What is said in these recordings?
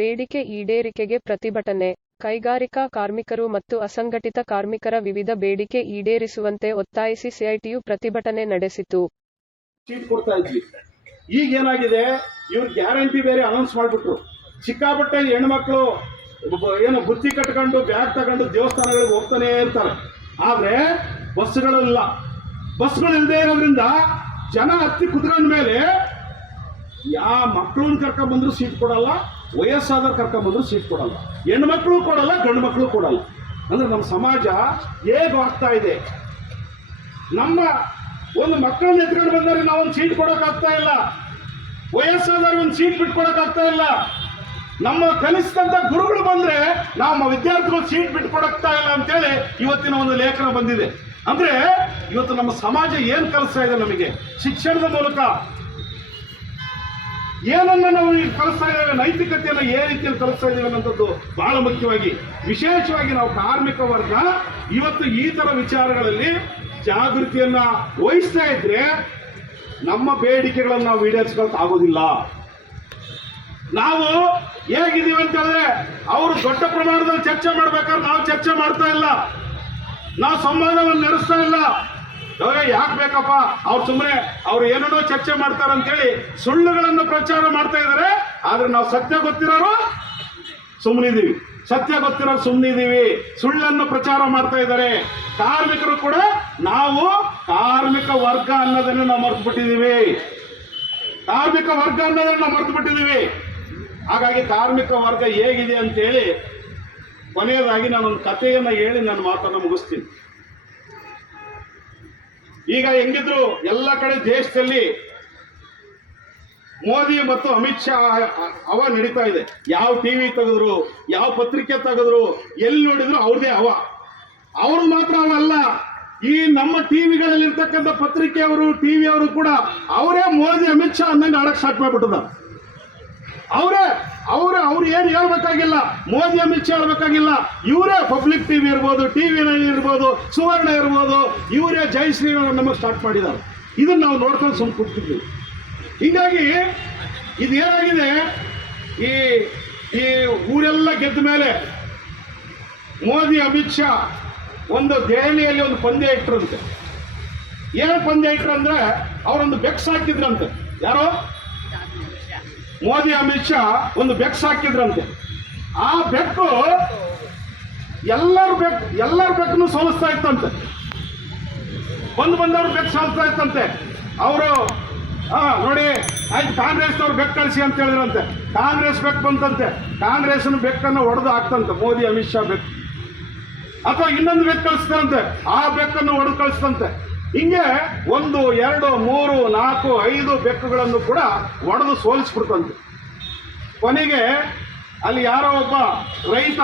ಬೇಡಿಕೆ ಈಡೇರಿಕೆಗೆ ಪ್ರತಿಭಟನೆ. ಕೈಗಾರಿಕಾ ಕಾರ್ಮಿಕರು ಮತ್ತು ಅಸಂಘಟಿತ ಕಾರ್ಮಿಕರ ವಿವಿಧ ಬೇಡಿಕೆ ಈಡೇರಿಸುವಂತೆ ಒತ್ತಾಯಿಸಿ ಸಿಐಟಿಯು ಪ್ರತಿಭಟನೆ ನಡೆಸಿತು. ಸೀಟ್ ಕೊಡ್ತಾ ಈಗ ಏನಾಗಿದೆ? ಇವ್ರು ಗ್ಯಾರಂಟಿ ಬೇರೆ ಅನೌನ್ಸ್ ಮಾಡಿಬಿಟ್ರು. ಸಿಕ್ಕಾಪಟ್ಟೆ ಹೆಣ್ಮಕ್ಳು ಏನು ಬುತ್ತಿ ಕಟ್ಕೊಂಡು, ಬ್ಯಾಗ್ ತಗೊಂಡು ದೇವಸ್ಥಾನಗಳಿಗೆ ಹೋಗ್ತಾನೆ ಇರ್ತಾರೆ. ಆದ್ರೆ ಬಸ್ಗಳಿಲ್ಲ. ಬಸ್ಗಳು ಇಲ್ಲದೆ ಇರೋದ್ರಿಂದ ಜನ ಹತ್ತಿ ಕುತ್ಕೊಂಡ ಮೇಲೆ ಯಾ ಮಕ್ಕಳನ್ನ ಕರ್ಕೊಂಡ್ ಬಂದ್ರು ಸೀಟ್ ಕೊಡಲ್ಲ. ವಯಸ್ಸಾದವ್ರು ಕರ್ಕೊಂಬಂದ್ರು ಸೀಟ್ ಕೊಡಲ್ಲ. ಹೆಣ್ಮಕ್ಳು ಕೊಡಲ್ಲ, ಗಂಡು ಮಕ್ಕಳು ಕೊಡಲ್ಲ. ಅಂದ್ರೆ ನಮ್ಮ ಸಮಾಜ ಹೇಗೆ ಆಗ್ತಾ ಇದೆ? ನಮ್ಮ ಒಂದು ಮಕ್ಕಳನ್ನ ಎತ್ಕೊಂಡು ಬಂದರೆ ನಾವು ಒಂದು ಸೀಟ್ ಕೊಡೋಕ್ಕಾಗ್ತಾ ಇಲ್ಲ. ವಯಸ್ಸಾದವ್ರು ಒಂದು ಸೀಟ್ ಬಿಟ್ಕೊಡೋಕ್ಕಾಗ್ತಾ ಇಲ್ಲ. ನಮ್ಮ ಕಲಿಸಿದಂತ ಗುರುಗಳು ಬಂದ್ರೆ ನಮ್ಮ ವಿದ್ಯಾರ್ಥಿಗಳು ಸೀಟ್ ಬಿಟ್ಕೊಡಕ್ತಾ ಇಲ್ಲ ಅಂತೇಳಿ ಇವತ್ತಿನ ಒಂದು ಲೇಖನ ಬಂದಿದೆ. ಅಂದ್ರೆ ಇವತ್ತು ನಮ್ಮ ಸಮಾಜ ಏನು ಕಲಿಸ್ತಾ ಇದೆ ನಮಗೆ? ಶಿಕ್ಷಣದ ಮೂಲಕ ಏನನ್ನ ನಾವು ಕಲಿಸ್ತಾ ಇದ್ದೇವೆ, ನೈತಿಕತೆಯನ್ನು ಏ ರೀತಿಯಲ್ಲಿ ಕಲಿಸ್ತಾ ಇದ್ದೇವೆ ಅನ್ನೋಂಥದ್ದು ಬಹಳ ಮುಖ್ಯವಾಗಿ, ವಿಶೇಷವಾಗಿ ನಾವು ಕಾರ್ಮಿಕ ವರ್ಗ, ಇವತ್ತು ಈ ಥರ ವಿಚಾರಗಳಲ್ಲಿ ಜಾಗೃತಿಯನ್ನ ವಹಿಸ್ತಾ ಇದ್ರೆ ನಮ್ಮ ಬೇಡಿಕೆಗಳನ್ನು ನಾವು ಈಡೇರಿಸ್ಕೊಳಕ್ ಆಗೋದಿಲ್ಲ. ನಾವು ಹೇಗಿದ್ದೀವಿ ಹೇಳಿದ್ರೆ, ಅವರು ದೊಡ್ಡ ಪ್ರಮಾಣದಲ್ಲಿ ಚರ್ಚೆ ಮಾಡ್ಬೇಕಾದ್ರೆ ನಾವು ಚರ್ಚೆ ಮಾಡ್ತಾ ಇಲ್ಲ. ನಾವು ಸಂವಾದವನ್ನು ನಡೆಸ್ತಾ ಇಲ್ಲ. ಯಾಕೆ ಬೇಕಪ್ಪ ಅವ್ರು ಸುಮ್ಮನೆ ಅವ್ರು ಏನೇನೋ ಚರ್ಚೆ ಮಾಡ್ತಾರೆ ಅಂತೇಳಿ ಸುಳ್ಳುಗಳನ್ನು ಪ್ರಚಾರ ಮಾಡ್ತಾ ಇದ್ದಾರೆ ಆದ್ರೆ ನಾವು ಸತ್ಯ ಗೊತ್ತಿರೋರು ಸುಮ್ಮನಿದ್ದೀವಿ ಸತ್ಯ ಗೊತ್ತಿರೋ ಸುಮ್ಮನಿದ್ದೀವಿ ಸುಳ್ಳನ್ನು ಪ್ರಚಾರ ಮಾಡ್ತಾ ಇದ್ದಾರೆ ಕಾರ್ಮಿಕರು ಕೂಡ ನಾವು ಕಾರ್ಮಿಕ ವರ್ಗ ಅನ್ನೋದನ್ನು ನಾವು ಮರೆತು ಬಿಟ್ಟಿದ್ದೀವಿ ಕಾರ್ಮಿಕ ವರ್ಗ ಅನ್ನೋದನ್ನ ನಾವು ಮರೆತು ಬಿಟ್ಟಿದ್ದೀವಿ ಹಾಗಾಗಿ ಕಾರ್ಮಿಕ ವರ್ಗ ಹೇಗಿದೆ ಅಂತೇಳಿ ಕೊನೆಯದಾಗಿ ನಾನೊಂದು ಕಥೆಯನ್ನ ಹೇಳಿ ನನ್ನ ಮಾತನ್ನು ಮುಗಿಸ್ತೀನಿ. ಈಗ ಹೆಂಗಿದ್ರು ಎಲ್ಲ ಕಡೆ ದೇಶದಲ್ಲಿ ಮೋದಿ ಮತ್ತು ಅಮಿತ್ ಶಾ ಅವ ನಡೀತಾ ಇದೆ. ಯಾವ ಟಿವಿ ತೆಗೆದ್ರು, ಯಾವ ಪತ್ರಿಕೆ ತೆಗೆದ್ರು, ಎಲ್ಲಿ ನೋಡಿದ್ರು ಅವ್ರದೇ ಅವ. ಅವರು ಮಾತ್ರ ಅವಲ್ಲ ಈ ನಮ್ಮ ಟಿವಿಗಳಲ್ಲಿ ಇರ್ತಕ್ಕಂಥ ಟಿವಿ ಅವರು ಕೂಡ ಅವರೇ ಮೋದಿ, ಅಮಿತ್ ಶಾ ಅನ್ನಂಗೆ ಆಡಕ್ ಸ್ಟಾರ್ಟ್ ಮಾಡ್ಬಿಟ್ಟದ ಅವರೇ ಅವರೇ, ಅವ್ರು ಏನು ಹೇಳ್ಬೇಕಾಗಿಲ್ಲ? ಮೋದಿ ಅಮಿತ್ ಶಾ ಹೇಳ್ಬೇಕಾಗಿಲ್ಲ. ಇವರೇ ಪಬ್ಲಿಕ್ ಟಿವಿ ಇರ್ಬೋದು ಟಿವಿ ನೈನ್ ಇರ್ಬೋದು, ಸುವರ್ಣ ಇರ್ಬೋದು, ಇವರೇ ಜೈ ಶ್ರೀರಾಮ್ ನಮಗೆ ಸ್ಟಾರ್ಟ್ ಮಾಡಿದ್ದಾರೆ. ಇದನ್ನು ನಾವು ನೋಡ್ಕೊಂಡು ಸುಮ್ಮನೆ ಕೂತ್ತಿದ್ವಿ ಹೀಗಾಗಿ ಇದೇನಾಗಿದೆ ಈ ಈ ಊರೆಲ್ಲ ಗೆದ್ದ ಮೇಲೆ ಮೋದಿ, ಅಮಿತ್ ಶಾ ಒಂದು ದೆಹಲಿಯಲ್ಲಿ ಒಂದು ಪಂದ್ಯ ಇಟ್ಟರಂತೆ ಏನು ಪಂದ್ಯ ಇಟ್ಟರು ಅಂದರೆ ಅವರೊಂದು ಬೆಕ್ಸ್ ಹಾಕಿದ್ರಂತೆ. ಯಾರೋ? ಮೋದಿ ಅಮಿತ್ ಶಾ ಒಂದು ಬೆಕ್ಸ್ ಹಾಕಿದ್ರಂತೆ. ಆ ಬೆಕ್ಕು ಎಲ್ಲರ ಬೆಕ್, ಎಲ್ಲರ ಬೆಕ್ಕನ್ನು ಸೋಲಿಸ್ತಾ ಇತ್ತಂತೆ. ಬಂದು ಬಂದವ್ರು ಬೆಕ್ಕು ಸೋಲಿಸ್ತಾ ಇತ್ತಂತೆ. ಅವರು ಹಾ ನೋಡಿ, ಆಯ್ತು, ಕಾಂಗ್ರೆಸ್ ಅವ್ರು ಬೆಕ್ ಕಳಿಸಿ ಅಂತ ಹೇಳಿದ್ರಂತೆ. ಕಾಂಗ್ರೆಸ್ ಬೆಕ್ ಬಂತಂತೆ. ಕಾಂಗ್ರೆಸ್ನ ಬೆಕ್ಕನ್ನು ಹೊಡೆದು ಹಾಕ್ತಂತೆ, ಮೋದಿ ಅಮಿತ್ ಶಾ ಬೆಕ್. ಅಥವಾ ಇನ್ನೊಂದು ಬೆಕ್ ಕಳಿಸ್ತಂತೆ ಆ ಬೆಕ್ಕನ್ನು ಹೊಡೆದು ಕಳಿಸ್ತಂತೆ ಹಿಂಗೆ ಒಂದು, ಎರಡು, ಮೂರು, ನಾಲ್ಕು, ಐದು ಬೆಕ್ಕುಗಳನ್ನು ಕೂಡ ಒಡೆದು ಸೋಲಿಸ್ಬಿಡ್ತಂತೆ. ಕೊನೆಗೆ ಅಲ್ಲಿ ಯಾರೋ ಒಬ್ಬ ರೈತ,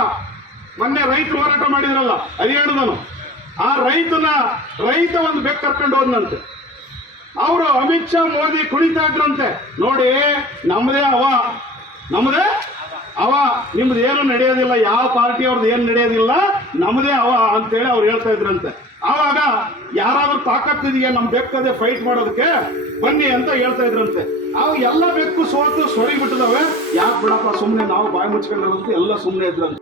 ಮೊನ್ನೆ ರೈತರು ಹೋರಾಟ ಮಾಡಿದ್ರಲ್ಲ ಹರಿಯಾಣದನು ಆ ರೈತನ, ರೈತ ಒಂದು ಬೆಕ್ಕು ಕರ್ಕೊಂಡು ಹೋದ್ನಂತೆ. ಅವರು ಅಮಿತ್ ಶಾ, ಮೋದಿ ಕುಣಿತಾ ಇದ್ರಂತೆ. ನೋಡಿ ನಮ್ಮದೇ ಅವ. ನಮ್ಮದೇ ಅವ. ನಿಮ್ದು ಏನು ನಡೆಯೋದಿಲ್ಲ, ಯಾವ ಪಾರ್ಟಿ ಅವ್ರದ್ದು ಏನು ನಡೆಯೋದಿಲ್ಲ ನಮ್ಮದೇ ಅವ ಅಂತೇಳಿ ಅವ್ರು ಹೇಳ್ತಾ ಇದ್ರಂತೆ. ಆವಾಗ ಯಾರಾದ್ರೂ ತಾಕತ್ತಿದೆಯಾ ನಮ್ ಬೆಕ್ಕದೆ ಫೈಟ್ ಮಾಡೋದಕ್ಕೆ ಬನ್ನಿ ಅಂತ ಹೇಳ್ತಾ ಇದ್ರಂತೆ. ಅವು ಎಲ್ಲ ಬೆಕ್ಕು ಸೋತು ಸೊರಿ ಬಿಟ್ಟಿದಾವೆ. ಯಾಕೆ ಬಿಡಪ್ಪ ಸುಮ್ಮನೆ ನಾವು ಬಾಯಿ ಮುಚ್ಕೊಂಡಿರೋದಕ್ಕೆ ಎಲ್ಲ ಸುಮ್ಮನೆ ಇದ್ರಂತೆ.